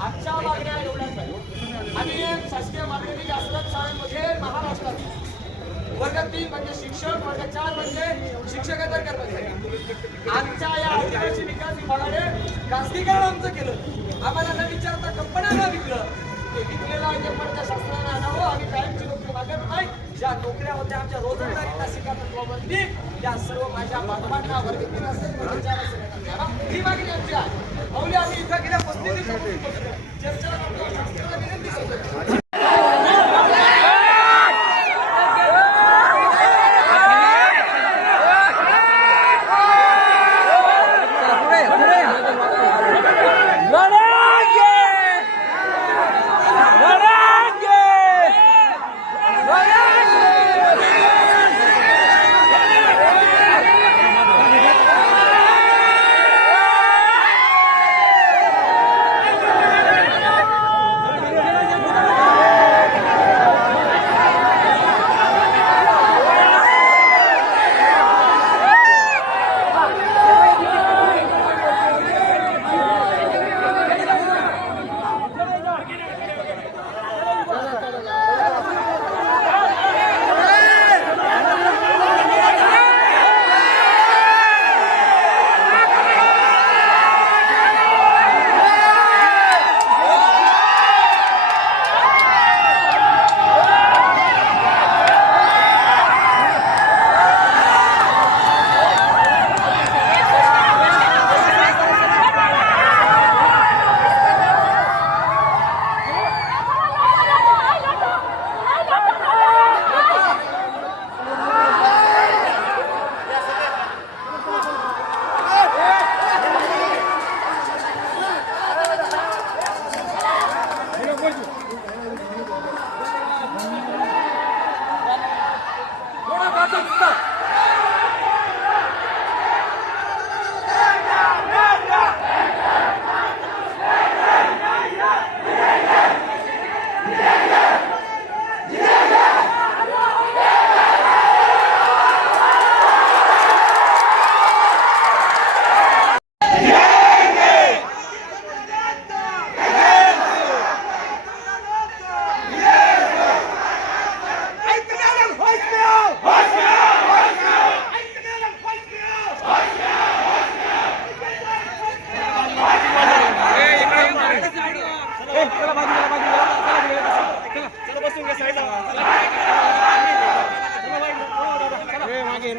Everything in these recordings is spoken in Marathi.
आजच्या मागण्या एवढ्याच आहेत. आम्ही शासकीय माध्यमिक म्हणजे असतात शाळेमध्ये महाराष्ट्रात. वर्ग तीन म्हणजे शिक्षक वर्ग चार म्हणजे शिक्षकेतर कर्मचारी. आमच्या या आदिवासी विकास विभागाने खासगीकरण आमचं केलं. आम्हाला न विचारता कंपन्यांना विकलं. ते विकलेला आहे ते पण त्या शासनाने आणावं आम्ही कायमची नोकरी मागत नाही ज्या नोकऱ्या होत्या आमच्या रोजंदारी तासिका तत्वावरती त्या सर्व माझ्या बांधवांना वर्ग तीन असेल असेल. ही मागणी आमची आहे. आम्ही इथं गेल्या पस्तीस থাকেন।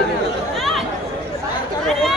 Oh,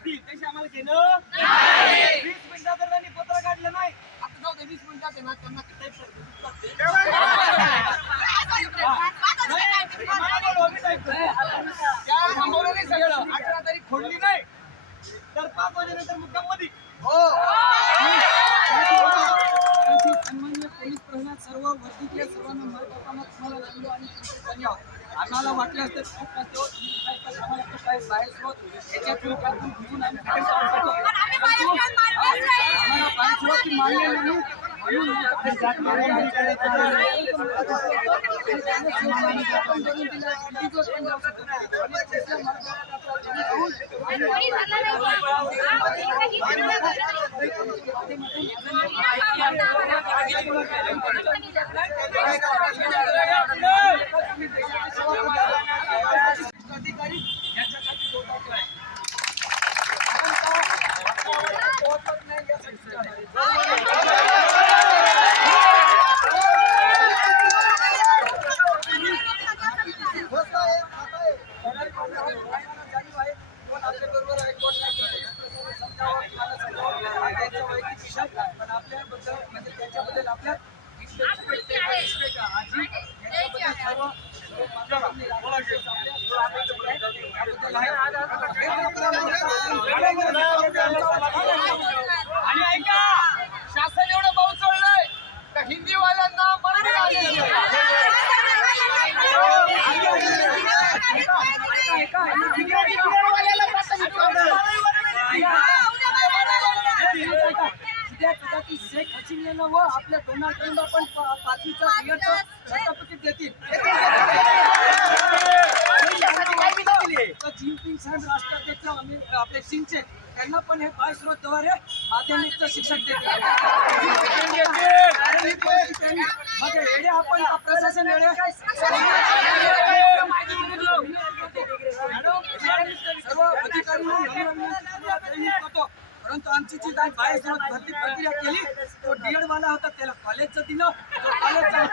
असतील त्याशी वीस मिनिटात जर त्यांनी पत्र काढलं नाही आता जाऊ दे वीस मिनिटात आहे ना त्यांना टाईप करते खोडली नाही तर पाच वाजेनंतर मुद्दाममध्ये पोलीस प्रशासनात सर्व सर्वांना मर करताना वाटलं असतं ಮಾಡಿ शेख आपल्या डोनाल्ड पण पाचवीचा बियरचा आपले सिंगचे त्यांना पण हे बायस्रोतद्वारे माध्यमिकचं शिक्षण देते मग येणे आपण प्रशासन येणे सर्व अधिकारी परंतु आमची जी काही बाहेर भरती प्रक्रिया केली तो डीएड वाला होता त्याला कॉलेजचं दिलं तो कॉलेजचं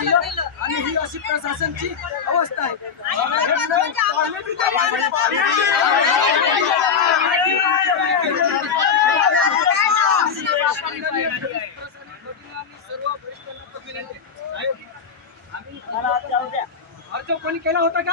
दिलं आणि ही अशी प्रशासनची अवस्था आहे अर्ज कोणी केला होता का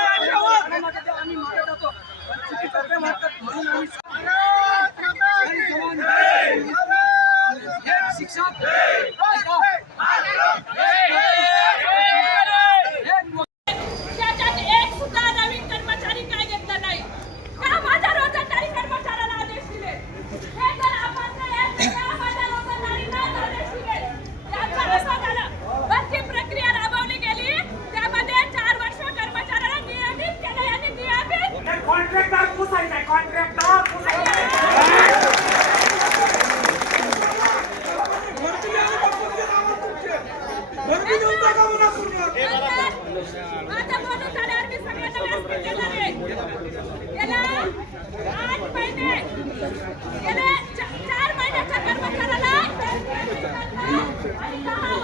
आम्ही मागे जातो पण चुकीचं ते वाटतं म्हणून आम्ही जय जवान एक शिक्षक त्याच्यात एक सुद्धा नवीन कर्मचारी काय घेतला नाही का माझ्या रोजंदारी कर्मचाऱ्याला आदेश दिले हे जर अपात्र आहेत, तर माझ्या रोजंदारीला आदेश दिले याचा असं झालं भरती प्रक्रिया राबवली गेली त्यामध्ये चार वर्ष कर्मचाऱ्याला नियमित केलं यांनी नियमित कॉन्ट्रॅक्टर पुसायचा कॉन्ट्रॅक्टर पुसायचा आता बोलून झाल्यावर मी सगळ्यांना व्यासपीठ देणार आहे. गेल्या आठ महिने, गेले चा- चार महिन्याच्या कर्मचाऱ्याला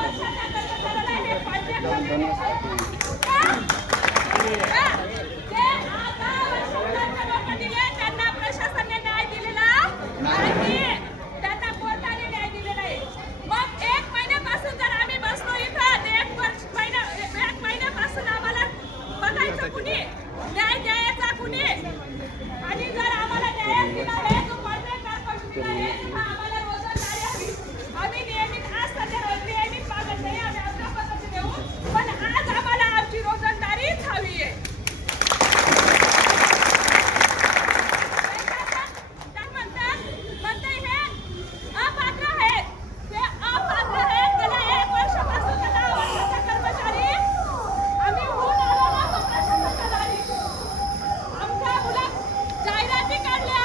आणि दहा वर्षाच्या कर्मचाऱ्याला हे contract दिले. का? का? जे दहा वर्षाच्या लोकांनी दिले, त्यांना प्रशासनाने न्याय दिलेला नाही. त्यांना कोर्टाने न्याय दिलेला आहे. मग एक महिन्यापासून जर आम्ही बसलो इथं, तर एक वर्ष महिना एक महिन्यापासून आम्हाला बघायचं कुणी न्याय द्यायचा कुणी आणि जर आम्हाला न्याय दिला आहे तो कॉन्ट्रॅक्टर पण दिला आहे तेव्हा आम्हाला रोजंदारी हवी आम्ही नियमित आज सध्या रोज नियमित मागत नाही आम्ही आपल्या पद्धतीने देऊ पण आज आम्हाला आमची रोजंदारीच हवी आहे काय म्हणतात म्हणते हे अपात्र आहेत ते अपात्र आहेत त्याला एक वर्षापासून ते दहा वर्षाचा कर्मचारी आम्ही होऊन आलो ना तो प्रशासनाचा दारी. आमच्या मुला जाहिराती काढल्या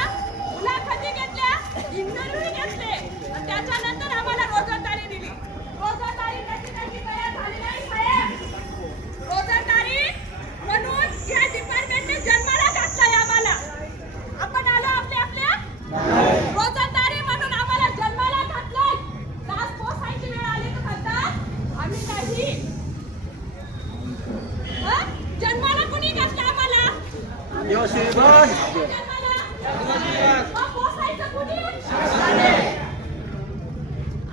मुलाखती घेतल्या इंटरव्ह्यू घेतले आणि त्याच्यानंतर आम्हाला रोजंदारी दिली रोजंदारी त्याची त्याची तयार झाली नाही साहेब रोजंदारी म्हणून या डिपार्टमेंटने जन्माला घातलाय आम्हाला आपण आलो आपल्या आपल्या रोजंदारी म्हणून आम्हाला जन्माला घातलंय लाच पोसायची वेळ आली तर म्हणतात आम्ही नाही हं? जन्माला कोणी घातलं आम्हाला जन्माला? मग पोसायचं कुणी?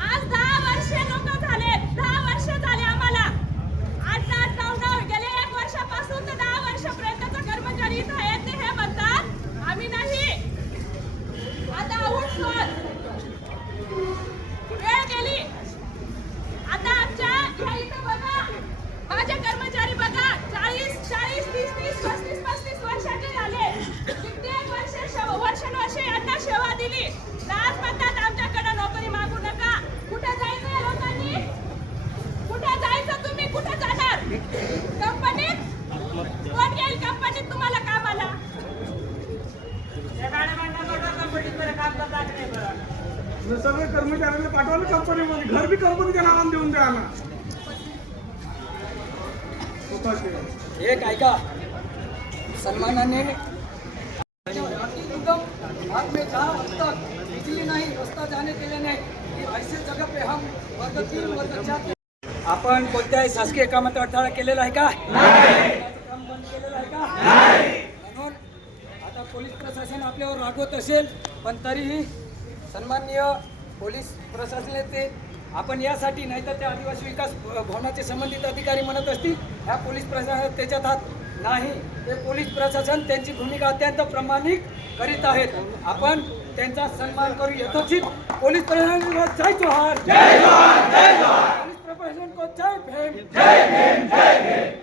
आज दहा वर्षे लोक झाले दहा वर्ष झाले आम्हाला आठ आठ नऊ नऊ गेले एक वर्षापासून तर दहा वर्षापर्यंतचा कर्मचारी इथं आहेत ते हे म्हणतात आम्ही नाही आता आऊट वेळ गेली आता आमच्या ह्या इथं बघा माझे कर्मचारी बघा. चाळीस चाळीस तीस तीस पस्तीस पस्तीस वर्षाचे झाले. कित्येक वर्ष वर्षानुवर्षे यांना सेवा दिली. आज म्हणतात आमच्याकडे नोकरी मागू नका. कुठे जायचं या लोकांनी? कुठे जायचं तुम्ही? कुठे जाणार? कंपनीत? कोण येईल कंपनीत तुम्हाला कामाला? सगळे कर्मचाऱ्यांना पाठवलं कंपनीमध्ये. घर बी कंपनीच्या नावाने देऊन द्या. एक ऐका. सन्मानाने अतिउत्तम भाग में जहाँ अब तक बिजली नहीं रस्ता जाने के लिए नहीं ये ऐसे जगह पे हम वर्ग तीन वर्ग चार आपण कोणत्याही शासकीय कामात अडथळा केलेला आहे का काम बंद केलेलं आहे का? म्हणून आता पोलीस प्रशासन आपल्यावर रागवत असेल पण तरीही सन्माननीय पोलीस प्रशासनाचे आपण यासाठी नाही तर ते आदिवासी विकास भवनाचे संबंधित अधिकारी म्हणत असतील ह्या पोलीस प्रशासन त्याच्यात हात नाही. ते पोलीस प्रशासन त्यांची भूमिका अत्यंत प्रामाणिक करीत आहेत. आपण त्यांचा सन्मान करू यथोचित. पोलीस प्रशासन जय जोहार. पोलीस प्रशासन को जय भीम.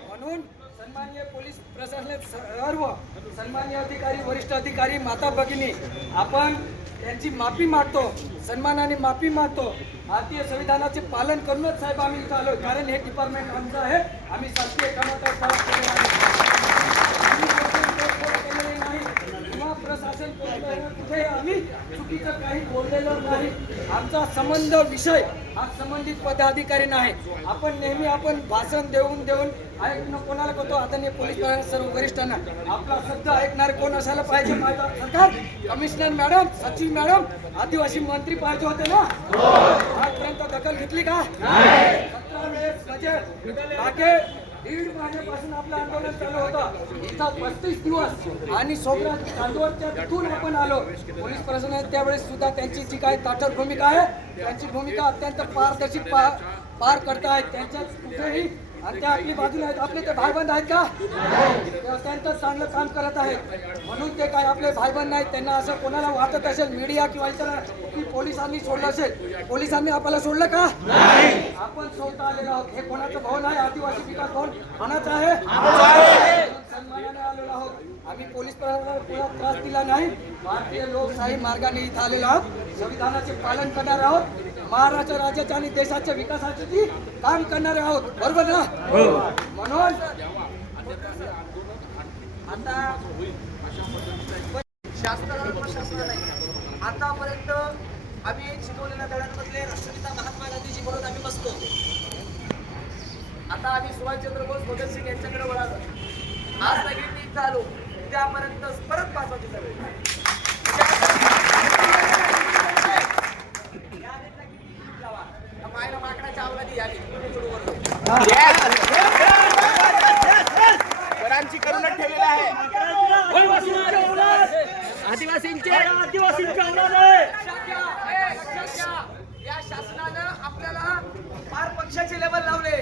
म्हणून सन्माननीय पोलीस प्रशासनात सर्व सन्माननीय अधिकारी वरिष्ठ अधिकारी माता भगिनी आपण त्यांची माफी मागतो सन्मानाने माफी मागतो. भारतीय संविधानाचे पालन करूनच साहेब आम्ही चालू कारण हे डिपार्टमेंट आमचं आहे. आम्ही शासकीय कामात केलेला नाही. आम्ही चुकीचं काही बोललेलं नाही आमचा संबंध विषय हा संबंधित पदाधिकारी नाही आपण नेहमी आपण भाषण देऊन देऊन ऐकणं कोणाला करतो आदरणीय पोलीस सर्व वरिष्ठांना आपला शब्द ऐकणारे कोण असायला पाहिजे माझा सरकार कमिशनर मॅडम सचिव मॅडम आदिवासी मंत्री पाहिजे होते ना आजपर्यंत दखल घेतली का सतरा वेळेस दीड महिन्यापासून आपलं आंदोलन चालू होतं. इथं पस्तीस दिवस आणि सोमनाथ चांदवडच्या तिथून आपण आलो. पोलीस प्रशासनाने त्यावेळेस सुद्धा त्यांची जी काही ताठर भूमिका आहे त्यांची भूमिका अत्यंत पारदर्शक पार पार आहेत त्यांच्यात कुठेही आणि त्या आपली बाजूला आहेत. आपले ते भाईबंद आहेत का? ते अत्यंत चांगलं काम करत आहेत. म्हणून ते काय आपले भाईबंद नाहीत. त्यांना असं कोणाला वाटत असेल मीडिया किंवा इतर की पोलिसांनी सोडलं असेल. पोलिसांनी आपल्याला सोडलं का? आपण स्वतः आलेलो आहोत. हे कोणाचं भवन आहे आदिवासी विकास भवन कोणाचं आहे? सन्मानाने आलेलो आहोत. आम्ही पोलीस प्रशासनाला त्रास दिला नाही. भारतीय लोकशाही मार्गाने इथं आलेलो आहोत. संविधानाचे पालन करणार आहोत. महाराष्ट्र राज्याचे आणि देशाच्या विकासाचे काम करणारे आहोत. बरोबर ना? म्हणून शासनाला प्रशासनाला नाही आतापर्यंत आम्ही शिकवलेल्या धड्यांमधले राष्ट्रपिता महात्मा गांधीजी म्हणून आम्ही बसलो आता आम्ही सुभाषचंद्र बोस भगतसिंग यांच्याकडे वळालो. आज नागरिक इथं आलो त्यापर्यंत परत पाच वाजेचा वेळ या वेळेला किती मीठ लावा? त्या पायाला माकडाच्या अवलादी आली तुम्ही चढू बरोबर. सरांची करूनच ठेवलेलं आहे. आदिवासींचे. घ्या, ए, लक्षात या शासनानं आपल्याला फार पक्षाचे लेबल लावले.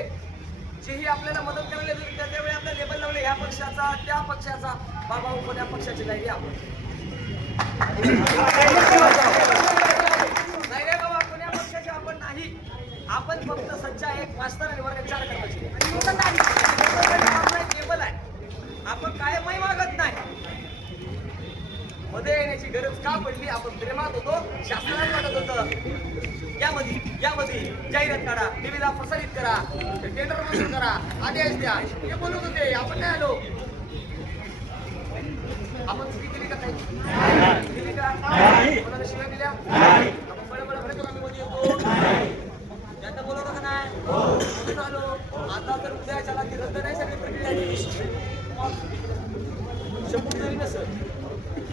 जेही आपल्याला मदत करायला त्यावेळी आपल्याला लेबल लावले ह्या पक्षाचा त्या पक्षाचा. बाबा उभं त्या पक्षाचे नाही आपण. नाही रे बाबा कोण्या पक्षाचे आपण नाही. आपण फक्त सच्चा एक मास्तर आणि वर्ग चार कर्मचारी आपला आहे आपण कायमही मागत नाही. मध्ये येण्याची गरज का पडली? आपण प्रेमात होतो शासनात वाटत होतं. यामध्ये यामध्ये जाहिरात करा निविदा प्रसारित करा टेंडर मंजूर करा आदेश द्या. हे बोलत होते आपण नाही आलो आपण चुकी केली का काही केली का कोणाला शिव्या दिल्या आपण बळबळ करतो आम्ही मध्ये येतो ज्यांना बोलवलं का नाही बोलून आलो आता तर उद्याच्याला ती रद्द नाही सगळी प्रक्रिया केली. शंभर जरी नसेल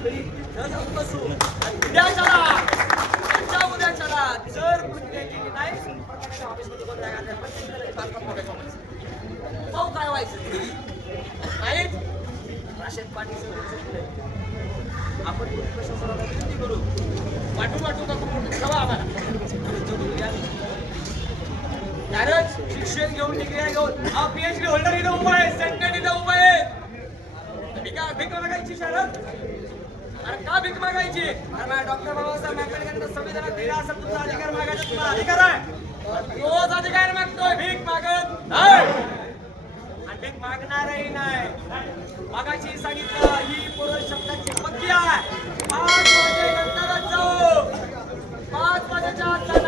तरी न जाऊन बसू आणि उद्या चला त्यांच्या उद्या चला जर प्रक्रिया केली नाही प्रत्यक्ष ऑफिसमध्ये कोण नाही आलं, पण तिकडे बांधकाम बघायचं ऑफिस. पाहू काय व्हायचं नाहीच राशन पाणी सगळं संपलंय. आपण पोलीस प्रशासनाला विनंती करू वाटून वाटून का कुठून ठेवा आम्हाला कारण शिक्षण घेऊन डिग्री घेऊन. हा पीएचडी होल्डर इथं उभा आहे सेंटर इथं उभा आहे. भीक भीक मागायची शरद अरे का भीक मागायची? अरे माझ्या डॉक्टर बाबासाहेब आंबेडकरांनी संविधानात दिला असेल तुमचा अधिकार मागायचा तुला अधिकार आहे. तोच अधिकार मागतोय भीक मागत नाही. आणि भीक मागणारही नाही. मागाची सांगितलं ही पुरुष शब्दाची पक्की आहे. पाँच बजे चार